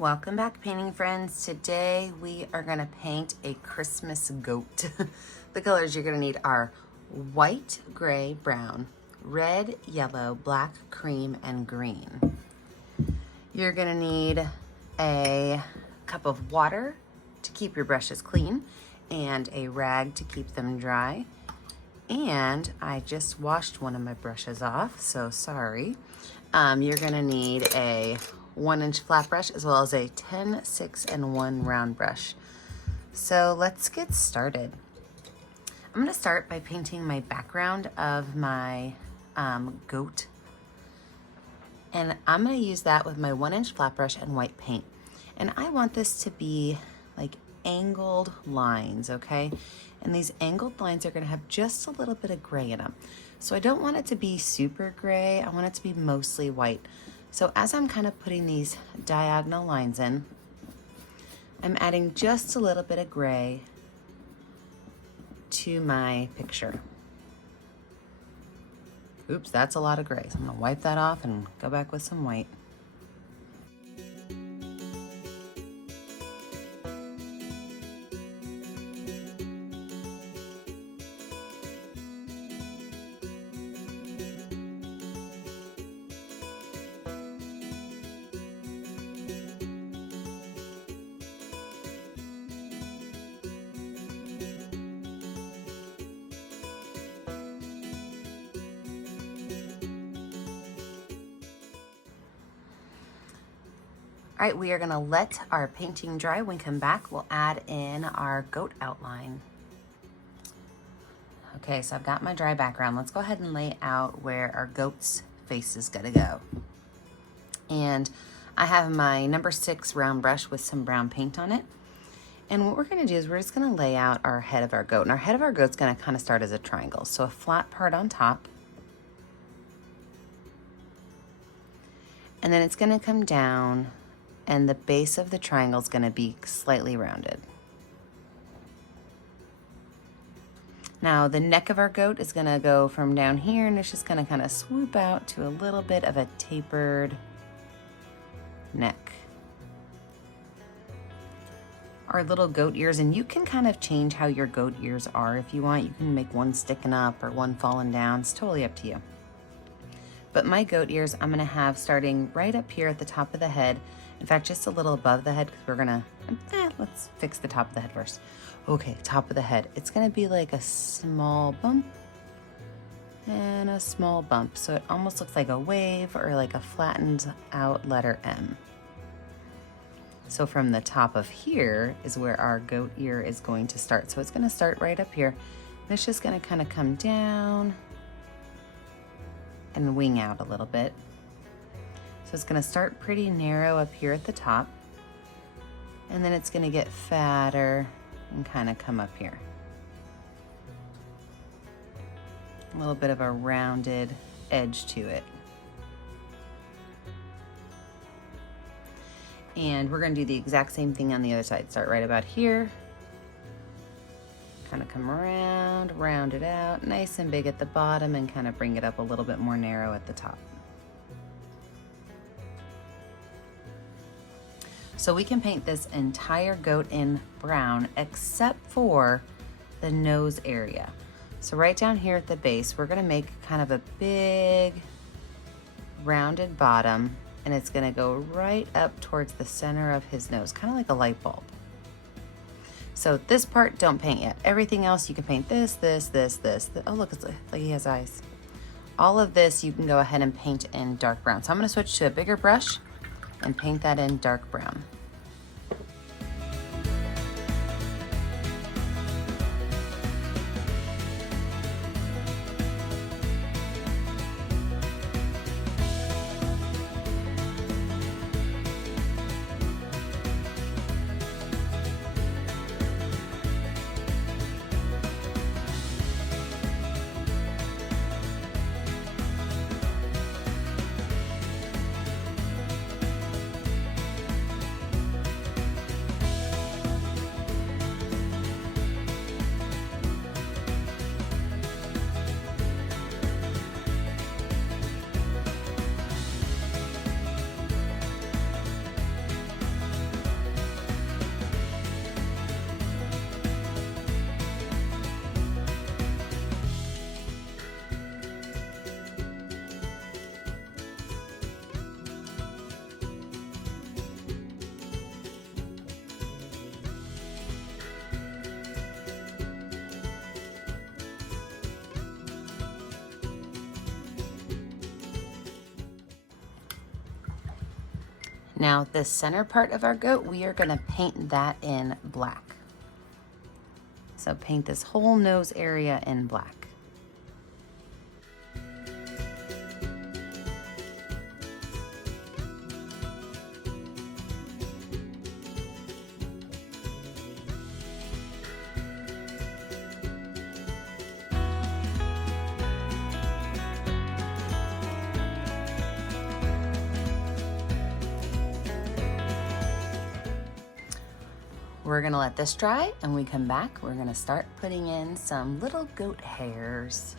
Welcome back, painting friends. Today we are going to paint a Christmas goat. The colors you're going to need are white, gray, brown, red, yellow, black, cream, and green. You're going to need a cup of water to keep your brushes clean and a rag to keep them dry. And I just washed one of my brushes off, so sorry. You're going to need a 1-inch flat brush as well as a 10, 6, and 1 round brush. So let's get started. I'm going to start by painting my background of my goat. And I'm going to use that with my 1-inch flat brush and white paint. And I want this to be like angled lines, okay? And these angled lines are going to have just a little bit of gray in them. So I don't want it to be super gray. I want it to be mostly white. So as I'm kind of putting these diagonal lines in, I'm adding just a little bit of gray to my picture. Oops, that's a lot of gray. So I'm gonna wipe that off and go back with some white. All right, we are gonna let our painting dry. When we come back, we'll add in our goat outline. Okay, so I've got my dry background. Let's go ahead and lay out where our goat's face is gonna go. And I have my number 6 round brush with some brown paint on it. And what we're gonna do is we're just gonna lay out our head of our goat. And our head of our goat's gonna kind of start as a triangle. So a flat part on top. And then it's gonna come down and the base of the triangle is going to be slightly rounded. Now the neck of our goat is going to go from down here and it's just going to kind of swoop out to a little bit of a tapered neck. Our little goat ears, and you can kind of change how your goat ears are if you want. You can make one sticking up or one falling down. It's totally up to you. But my goat ears I'm going to have starting right up here at the top of the head. In fact, just a little above the head because we're gonna, let's fix the top of the head first. Okay, top of the head. It's gonna be like a small bump and a small bump. So it almost looks like a wave or like a flattened out letter M. So from the top of here is where our goat ear is going to start. So it's gonna start right up here. And it's just gonna kind of come down and wing out a little bit. So it's gonna start pretty narrow up here at the top, and then it's gonna get fatter and kind of come up here. A little bit of a rounded edge to it. And we're gonna do the exact same thing on the other side. Start right about here, kind of come around, round it out, nice and big at the bottom, and kind of bring it up a little bit more narrow at the top. So we can paint this entire goat in brown except for the nose area. So right down here at the base, we're gonna make kind of a big rounded bottom, and it's gonna go right up towards the center of his nose, kind of like a light bulb. So this part, don't paint yet. Everything else, you can paint this, this, this, this. Oh, look, it's like he has eyes. All of this, you can go ahead and paint in dark brown. So I'm gonna switch to a bigger brush and paint that in dark brown. Now the center part of our goat, we are gonna paint that in black. So paint this whole nose area in black. We're gonna let this dry, and when we come back, we're gonna start putting in some little goat hairs.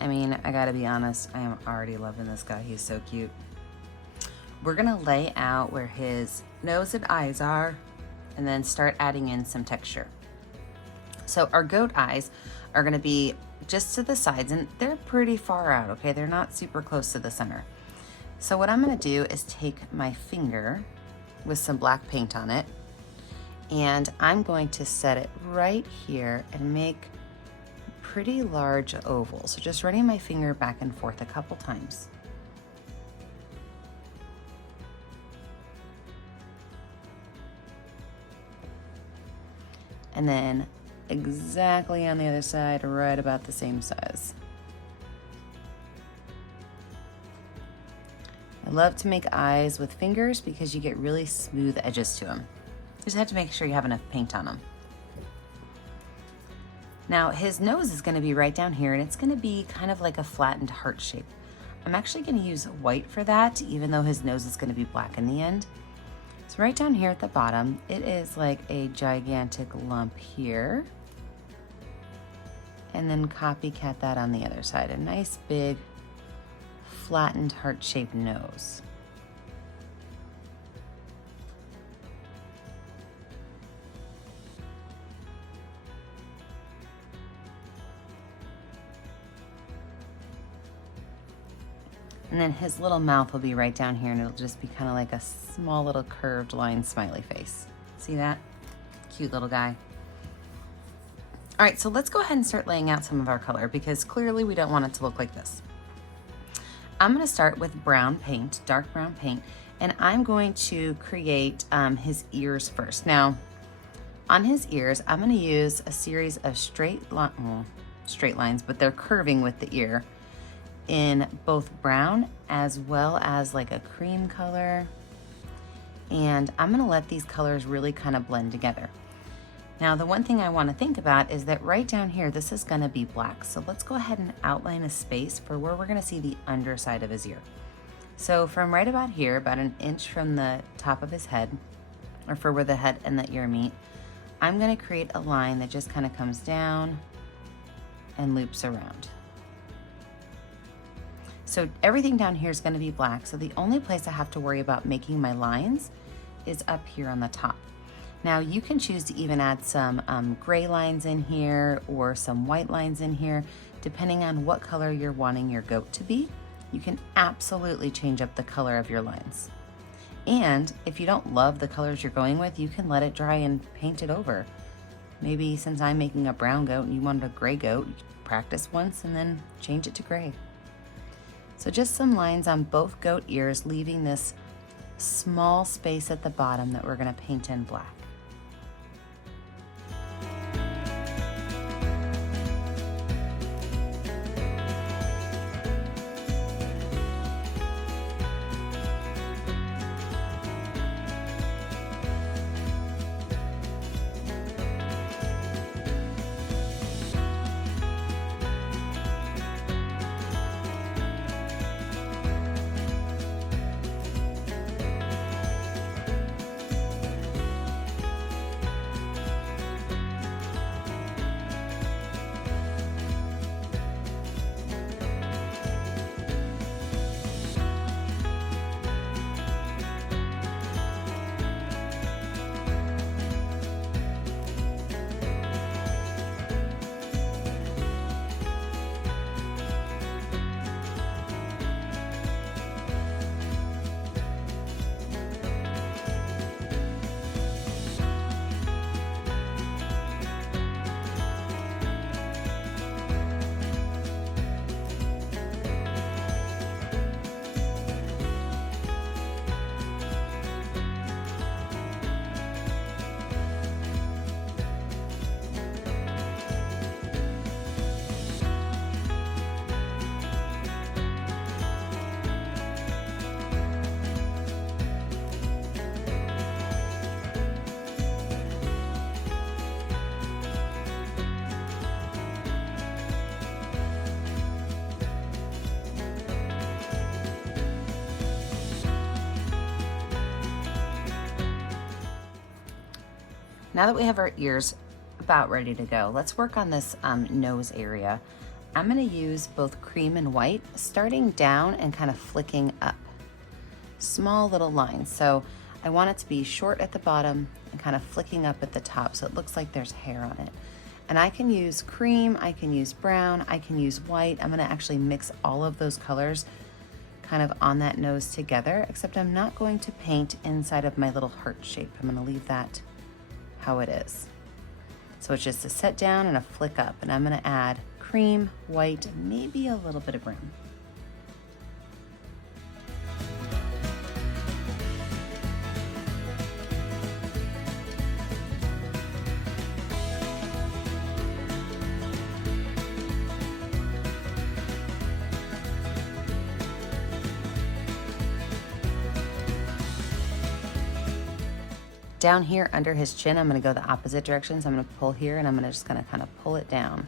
I mean, I gotta be honest, I am already loving this guy. He's so cute. We're gonna lay out where his nose and eyes are, and then start adding in some texture. So our goat eyes are gonna be just to the sides, and they're pretty far out, okay? They're not super close to the center. So what I'm gonna do is take my finger with some black paint on it, and I'm going to set it right here and make pretty large ovals. So just running my finger back and forth a couple times. And then exactly on the other side, right about the same size. I love to make eyes with fingers because you get really smooth edges to them. You just have to make sure you have enough paint on them. Now his nose is gonna be right down here, and it's gonna be kind of like a flattened heart shape. I'm actually gonna use white for that, even though his nose is gonna be black in the end. So right down here at the bottom, it is like a gigantic lump here. And then copycat that on the other side, a nice big flattened heart-shaped nose. And then his little mouth will be right down here, and it'll just be kind of like a small little curved line smiley face. See that? Cute little guy. All right, so let's go ahead and start laying out some of our color, because clearly we don't want it to look like this. I'm gonna start with brown paint, dark brown paint, and I'm going to create his ears first. Now, on his ears, I'm gonna use a series of straight lines, but they're curving with the ear, in both brown as well as like a cream color. And I'm gonna let these colors really kind of blend together. Now, the one thing I wanna think about is that right down here, this is gonna be black. So let's go ahead and outline a space for where we're gonna see the underside of his ear. So from right about here, about an inch from the top of his head, or for where the head and the ear meet, I'm gonna create a line that just kind of comes down and loops around. So everything down here is gonna be black, so the only place I have to worry about making my lines is up here on the top. Now you can choose to even add some gray lines in here or some white lines in here, depending on what color you're wanting your goat to be. You can absolutely change up the color of your lines. And if you don't love the colors you're going with, you can let it dry and paint it over. Maybe since I'm making a brown goat and you wanted a gray goat, you practice once and then change it to gray. So just some lines on both goat ears, leaving this small space at the bottom that we're gonna paint in black. Now that we have our ears about ready to go, let's work on this nose area. I'm gonna use both cream and white, starting down and kind of flicking up. Small little lines. So I want it to be short at the bottom and kind of flicking up at the top so it looks like there's hair on it. And I can use cream, I can use brown, I can use white. I'm gonna actually mix all of those colors kind of on that nose together, except I'm not going to paint inside of my little heart shape. I'm gonna leave that how it is. So it's just a set down and a flick up, and I'm gonna add cream, white, maybe a little bit of brown. Down here under his chin, I'm gonna go the opposite direction. So I'm gonna pull here and I'm just gonna kind of pull it down.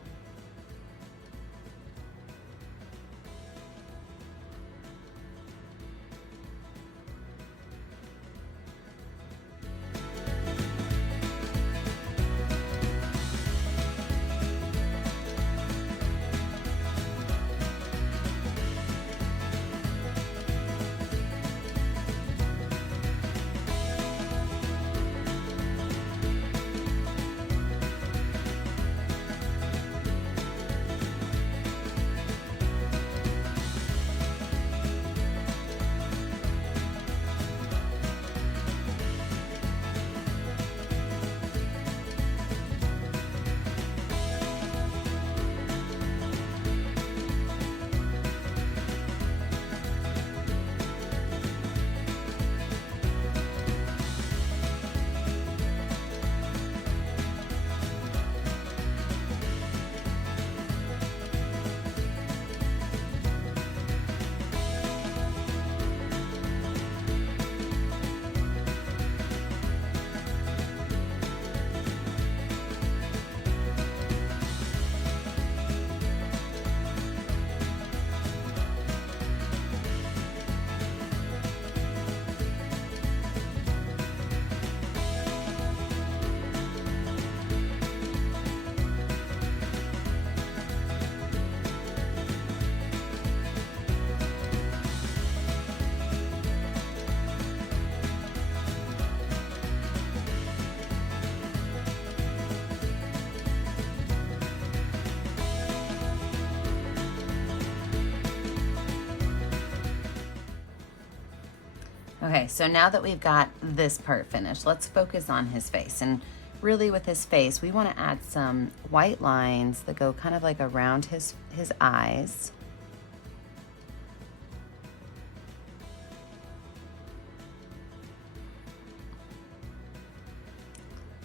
Okay, so now that we've got this part finished, let's focus on his face. And really with his face, we want to add some white lines that go kind of like around his eyes.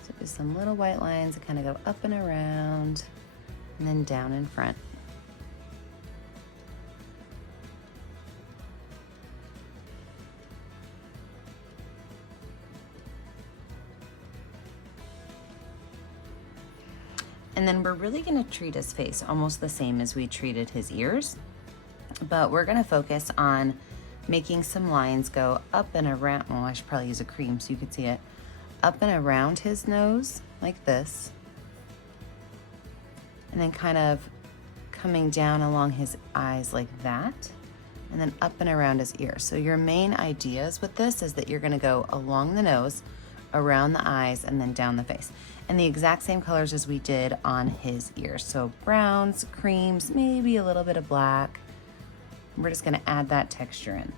So just some little white lines that kind of go up and around and then down in front. And then we're really gonna treat his face almost the same as we treated his ears, but we're gonna focus on making some lines go up and around. Well, I should probably use a cream so you can see it. Up and around his nose, like this. And then kind of coming down along his eyes like that. And then up and around his ears. So your main ideas with this is that you're gonna go along the nose, around the eyes, and then down the face. And the exact same colors as we did on his ears. So browns, creams, maybe a little bit of black. We're just gonna add that texture in.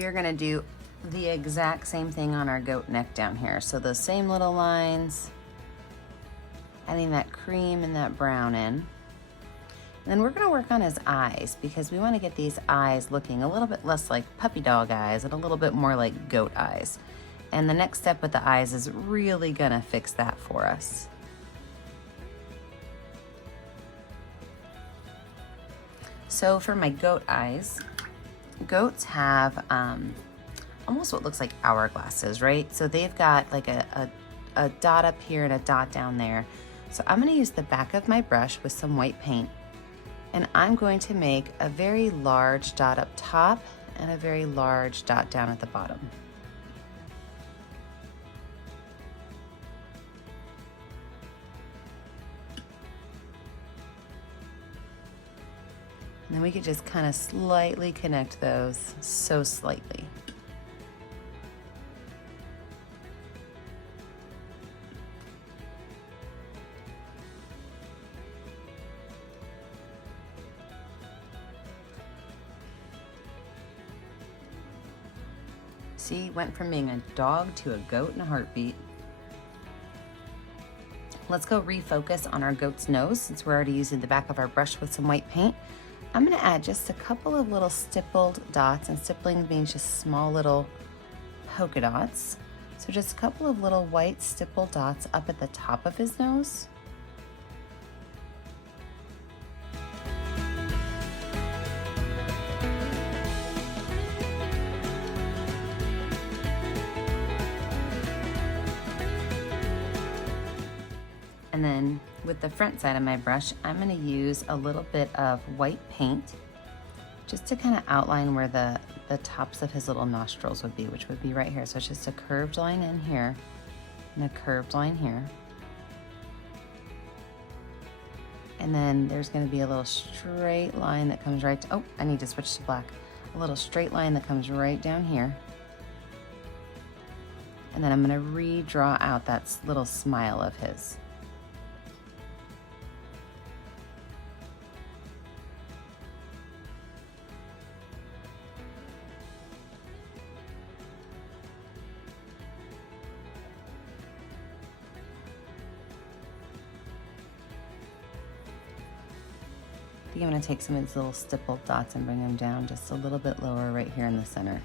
we are gonna do the exact same thing on our goat neck down here. So those same little lines, adding that cream and that brown in. And then we're gonna work on his eyes because we wanna get these eyes looking a little bit less like puppy dog eyes and a little bit more like goat eyes. And the next step with the eyes is really gonna fix that for us. So for my goat eyes, goats have almost what looks like hourglasses, right? So they've got like a dot up here and a dot down there. So I'm gonna use the back of my brush with some white paint, and I'm going to make a very large dot up top and a very large dot down at the bottom. And then we could just kind of slightly connect those, so slightly. See, went from being a dog to a goat in a heartbeat. Let's go refocus on our goat's nose since we're already using the back of our brush with some white paint. I'm gonna add just a couple of little stippled dots, and stippling means just small little polka dots. So just a couple of little white stippled dots up at the top of his nose. And then with the front side of my brush, I'm gonna use a little bit of white paint just to kind of outline where the tops of his little nostrils would be, which would be right here. So it's just a curved line in here and a curved line here. And then there's gonna be a little straight line that comes right, oh, I need to switch to black. A little straight line that comes right down here. And then I'm gonna redraw out that little smile of his. I think I'm gonna take some of these little stippled dots and bring them down just a little bit lower right here in the center.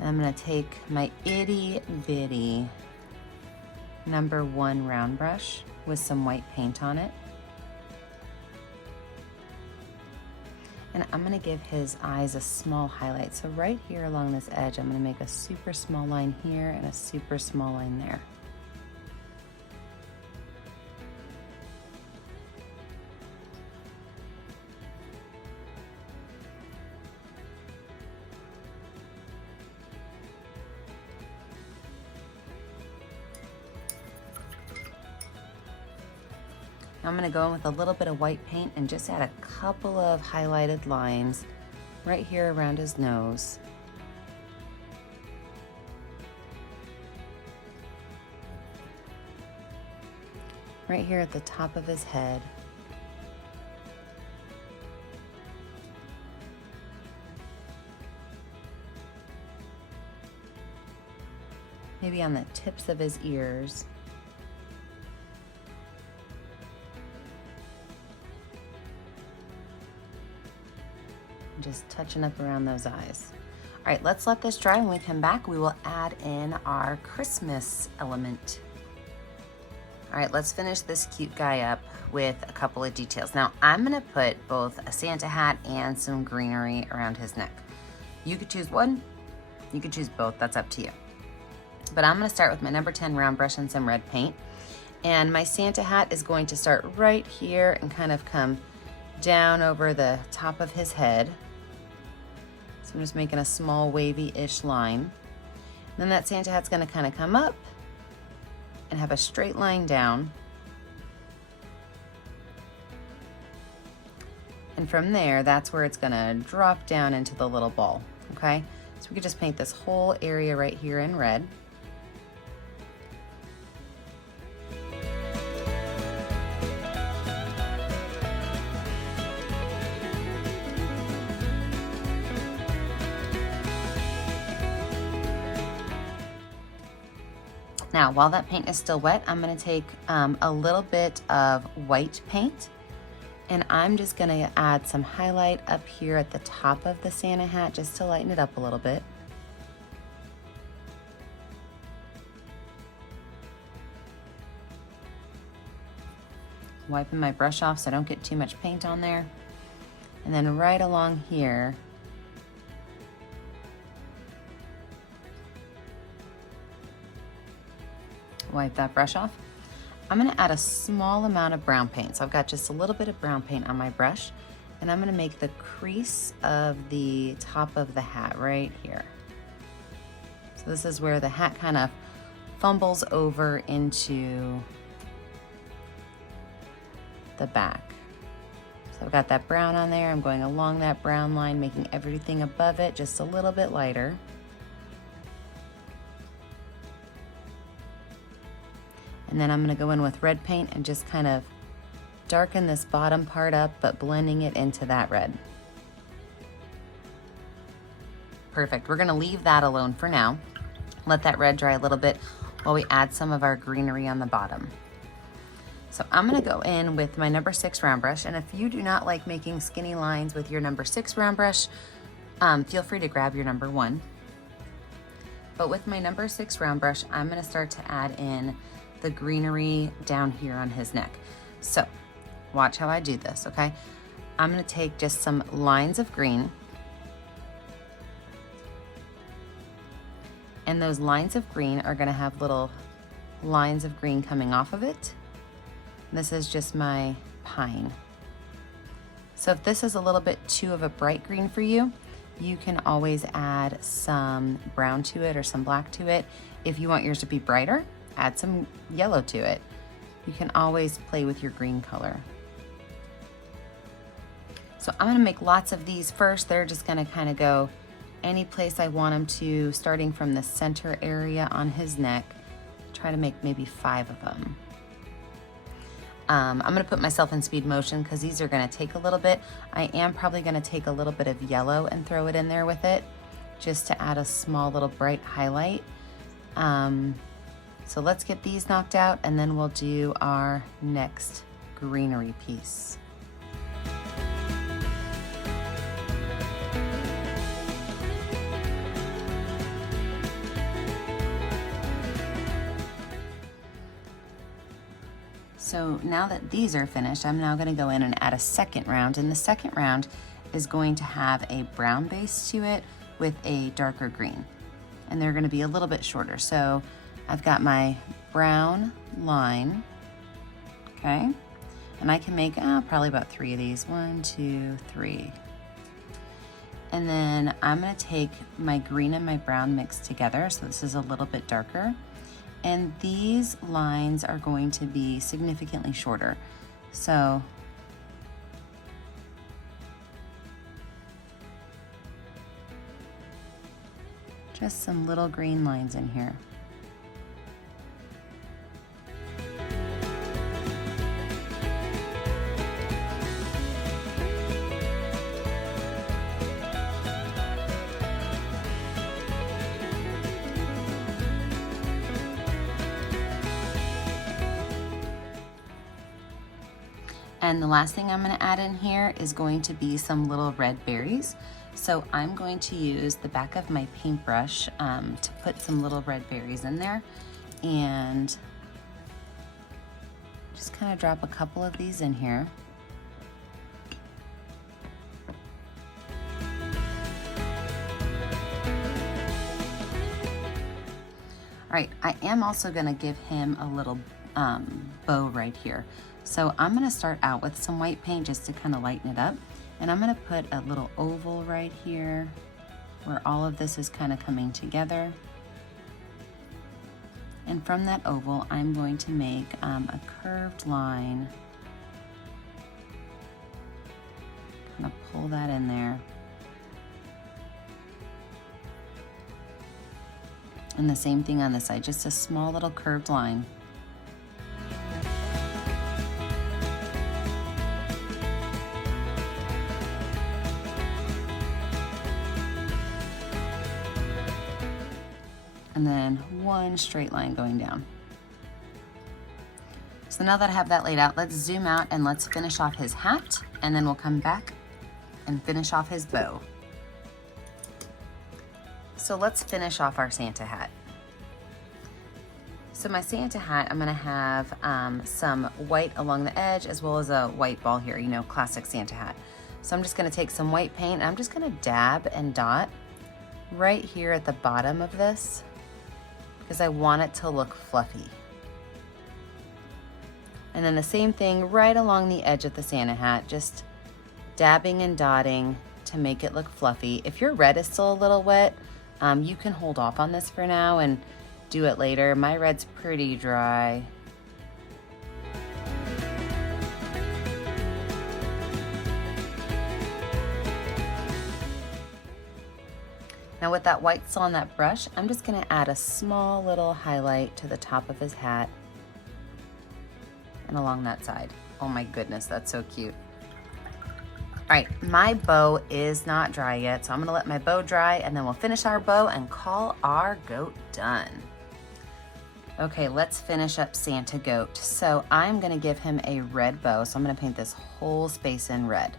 And I'm gonna take my itty bitty #1 round brush with some white paint on it. And I'm gonna give his eyes a small highlight. So right here along this edge, I'm gonna make a super small line here and a super small line there. I'm gonna go in with a little bit of white paint and just add a couple of highlighted lines right here around his nose. Right here at the top of his head. Maybe on the tips of his ears. Just touching up around those eyes. All right, let's let this dry. When we come back, we will add in our Christmas element. All right, let's finish this cute guy up with a couple of details. Now, I'm gonna put both a Santa hat and some greenery around his neck. You could choose one, you could choose both, that's up to you. But I'm gonna start with my #10 round brush and some red paint. And my Santa hat is going to start right here and kind of come down over the top of his head. So I'm just making a small wavy-ish line. And then that Santa hat's gonna kind of come up and have a straight line down. And from there, that's where it's gonna drop down into the little ball, okay? So we could just paint this whole area right here in red. Now, while that paint is still wet, I'm gonna take a little bit of white paint, and I'm just gonna add some highlight up here at the top of the Santa hat just to lighten it up a little bit. Wiping my brush off so I don't get too much paint on there. And then right along here, wipe that brush off. I'm gonna add a small amount of brown paint. So I've got just a little bit of brown paint on my brush, and I'm gonna make the crease of the top of the hat right here. So this is where the hat kind of fumbles over into the back. So I've got that brown on there. I'm going along that brown line, making everything above it just a little bit lighter. And then I'm gonna go in with red paint and just kind of darken this bottom part up, but blending it into that red. Perfect, we're gonna leave that alone for now. Let that red dry a little bit while we add some of our greenery on the bottom. So I'm gonna go in with my number 6 round brush, and if you do not like making skinny lines with your number 6 round brush, feel free to grab your number 1. But with my number 6 round brush, I'm gonna start to add in the greenery down here on his neck. So watch how I do this, okay? I'm gonna take just some lines of green, and those lines of green are gonna have little lines of green coming off of it. This is just my pine. So if this is a little bit too of a bright green for you, you can always add some brown to it or some black to it. If you want yours to be brighter, add some yellow to it. You can always play with your green color. So I'm gonna make lots of these first. They're just gonna kind of go any place I want them to, starting from the center area on his neck. Try to make maybe 5 of them. I'm gonna put myself in speed motion because these are gonna take a little bit. I am probably gonna take a little bit of yellow and throw it in there with it, just to add a small little bright highlight. So let's get these knocked out, and then we'll do our next greenery piece. So now that these are finished, I'm now gonna go in and add a second round, and the second round is going to have a brown base to it with a darker green. And they're gonna be a little bit shorter. So I've got my brown line, okay? And I can make probably about 3 of these. 1, 2, 3. And then I'm gonna take my green and my brown mixed together. So this is a little bit darker. And these lines are going to be significantly shorter. So just some little green lines in here. And the last thing I'm gonna add in here is going to be some little red berries. So I'm going to use the back of my paintbrush to put some little red berries in there, and just kind of drop a couple of these in here. All right, I am also gonna give him a little bow right here. So I'm gonna start out with some white paint just to kind of lighten it up. And I'm gonna put a little oval right here where all of this is kind of coming together. And from that oval, I'm going to make a curved line. Kind of pull that in there. And the same thing on this side, just a small little curved line. and then one straight line going down. So now that I have that laid out, let's zoom out and let's finish off his hat, and then we'll come back and finish off his bow. So let's finish off our Santa hat. So my Santa hat, I'm gonna have some white along the edge as well as a white ball here, you know, classic Santa hat. So I'm just gonna take some white paint and I'm just gonna dab and dot right here at the bottom of this because I want it to look fluffy. And then the same thing right along the edge of the Santa hat, just dabbing and dotting to make it look fluffy. If your red is still a little wet, you can hold off on this for now and do it later. My red's pretty dry. Now with that white still on that brush, I'm just gonna add a small little highlight to the top of his hat and along that side. Oh my goodness, that's so cute. All right, my bow is not dry yet, so I'm gonna let my bow dry and then we'll finish our bow and call our goat done. Okay, let's finish up Santa Goat. So I'm gonna give him a red bow, so I'm gonna paint this whole space in red.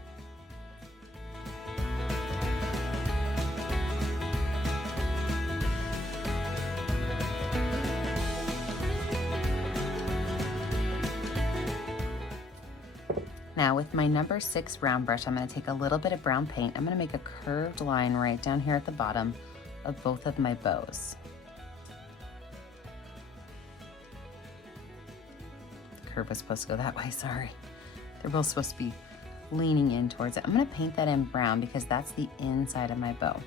Now with my number 6 round brush, I'm gonna take a little bit of brown paint. I'm gonna make a curved line right down here at the bottom of both of my bows. The curve was supposed to go that way, sorry. They're both supposed to be leaning in towards it. I'm gonna paint that in brown because that's the inside of my bow.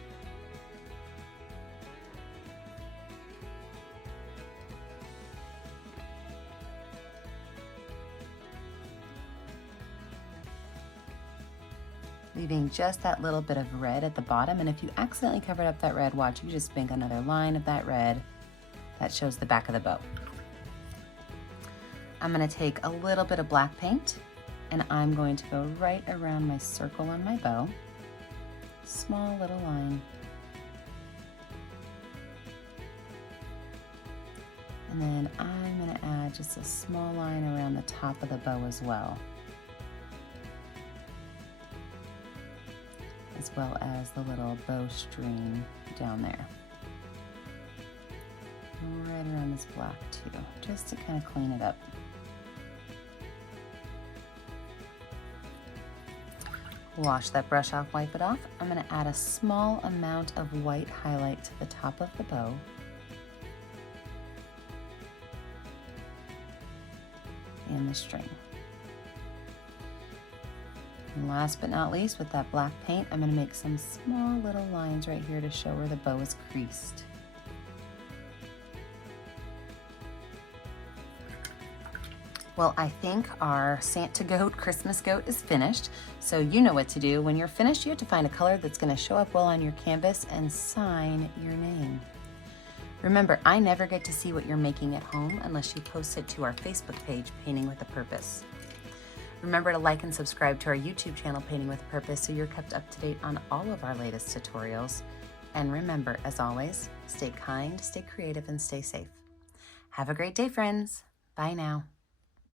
Leaving just that little bit of red at the bottom, and if you accidentally covered up that red, watch, you just make another line of that red that shows the back of the bow. I'm gonna take a little bit of black paint and I'm going to go right around my circle on my bow, small little line. And then I'm gonna add just a small line around the top of the bow as well as the little bowstring down there. Right around this black too, just to kind of clean it up. Wash that brush off, wipe it off. I'm gonna add a small amount of white highlight to the top of the bow. And the string. And last but not least, with that black paint, I'm gonna make some small little lines right here to show where the bow is creased. Well, I think our Santa Goat, Christmas Goat is finished. So you know what to do. When you're finished, you have to find a color that's gonna show up well on your canvas and sign your name. Remember, I never get to see what you're making at home unless you post it to our Facebook page, Painting with a Purpose. Remember to like and subscribe to our YouTube channel, Painting with a Purpose, so you're kept up to date on all of our latest tutorials. And remember, as always, stay kind, stay creative, and stay safe. Have a great day, friends. Bye now.